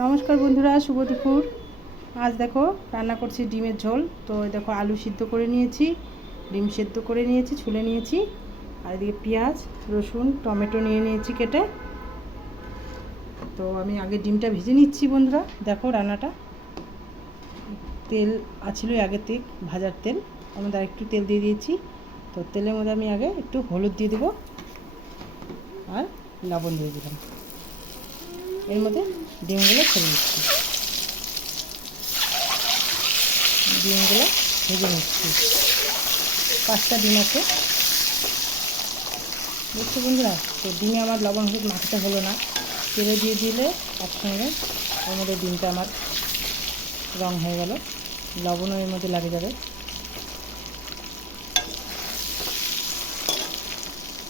নমস্কার বন্ধুরা, শুভ দুপুর। আজ দেখো রান্না করছি ডিমের ঝোল। তো দেখো আলু সিদ্ধ করে নিয়েছি, ডিম সেদ্ধ করে নিয়েছি, ছুলে নিয়েছি, আর এদিকে পেঁয়াজ রসুন টমেটো নিয়ে নিয়েছি কেটে। তো আমি আগে ডিমটা ভেজে নিচ্ছি বন্ধুরা। দেখো রান্নাটা, তেল আছিল আগের থেকে ভাজার তেল, আমি আর একটু তেল দিয়ে দিয়েছি। তো তেলের মধ্যে আমি আগে একটু হলুদ দিয়ে দেবো আর লবণ দিয়ে দিলাম। এর মধ্যে ডিমগুলো ছেড়ে দিচ্ছি, ডিমগুলো ভেজে নিচ্ছি। 5টা ডিম আছে দেখছি বন্ধুরা। তো ডিমে আমার লবণ হলুদ মাখাতে হলো না, তেলে দিয়ে দিলে একসঙ্গে ওর মধ্যে ডিমটা আমার রং হয়ে গেল, লবণও এর মধ্যে লাগে যাবে।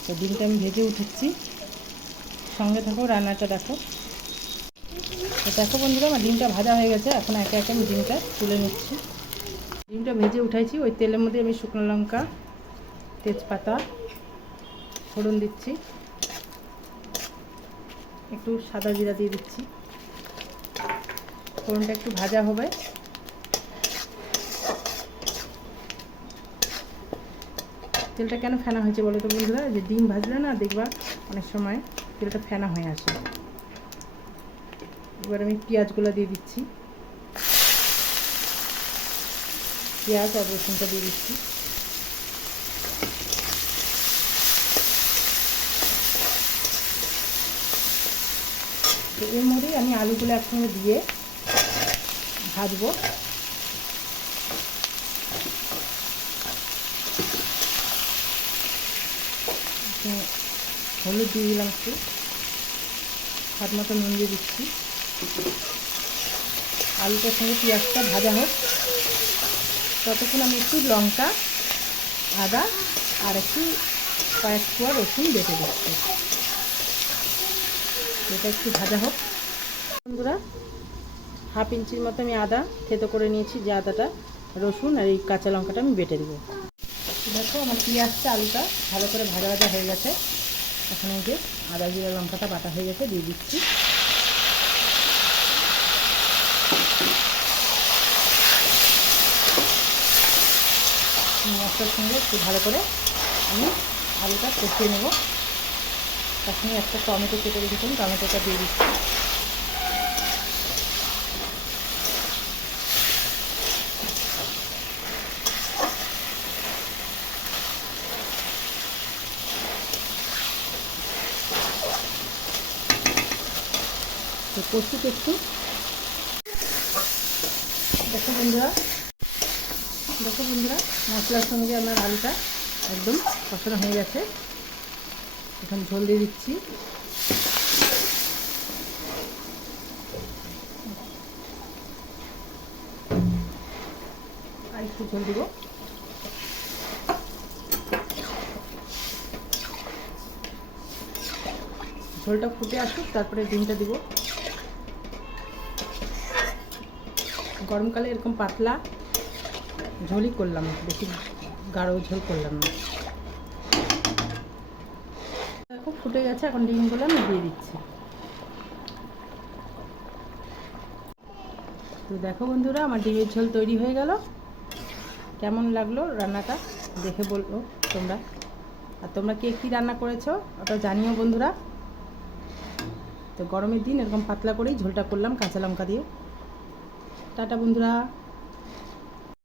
তো ডিমটা আমি ভেজে উঠেছি, সঙ্গে থাকো রান্নাটা দেখো। তো দেখো বন্ধুরা, আমার ডিমটা ভাজা হয়ে গেছে। এখন একে একে আমি ডিমটা তুলে নিচ্ছি। ডিমটা ভেজে উঠাইছি। ওই তেলের মধ্যে আমি শুকনো লঙ্কা, তেজপাতা, ফোড়ন দিচ্ছি, একটু সাদা জিরা দিয়ে দিচ্ছি। ফোড়নটা একটু ভাজা হবে। তেলটা কেন ফেনা হয়েছে বলো তো বন্ধুরা? যে ডিম ভাজলে না দেখবা অনেক সময় তেলটা ফেনা হয়ে আসে। এবার আমি পেঁয়াজগুলো দিয়ে দিচ্ছি, পেঁয়াজ আর রসুনটা দিয়ে দিচ্ছি। তো এর মধ্যেই আমি আলুগুলো একসঙ্গে দিয়ে ভাজবো। হলুদ দিয়ে দিলাম, একটু স্বাদ মতো নুন দিয়ে দিচ্ছি। আলুটার সঙ্গে পেঁয়াজটা ভাজা হোক, ততক্ষণ আমি একটু লঙ্কা, আদা আর একটু কয়েক কোয়া রসুন বেটে দিচ্ছি। এটা একটু ভাজা হোক বন্ধুরা। 1/2 ইঞ্চির মতো আমি আদা থেতো করে নিয়েছি, যে আদাটা, রসুন আর এই কাঁচা লঙ্কাটা আমি বেটে দেবো। দেখো আমার পেঁয়াজটা আলুটা ভালো করে ভাজা ভাজা হয়ে গেছে। এখন এই যে আদা জিরা লঙ্কাটা বাটা হয়ে গেছে, দিয়ে দিচ্ছি। মশলার সঙ্গে একটু ভালো করে আমি আলুটা কষিয়ে নেব। তার সঙ্গে একটা টমেটো কেটে রেখেছিলাম, টমেটোটা দিয়ে দিচ্ছি। তো কষি একটু দেখো বন্ধুরা, মশলার সঙ্গে আমার আলুটা একদম কষানো হয়ে গেছে। এখন ঝোল দিয়ে দিচ্ছি। আর একটু ঝোল দিব। ঝোলটা ফুটে আসুক, তারপরে ডিমটা দিব। গরমকালে এরকম পাতলা ঝোলই করলাম, বেশি গাঢ় ঝোল করলাম না। দেখো ফুটে গেছে, এখন ডিমগুলো আমি দিয়ে দিচ্ছি। তো দেখো বন্ধুরা, আমার ডিমের ঝোল তৈরি হয়ে গেল। কেমন লাগলো রান্নাটা দেখে বলবো তোমরা। আর তোমরা কে কী রান্না করেছো ওটা জানিও বন্ধুরা। তো গরমের দিন এরকম পাতলা করেই ঝোলটা করলাম কাঁচা লঙ্কা দিয়ে। টাটা বন্ধুরা।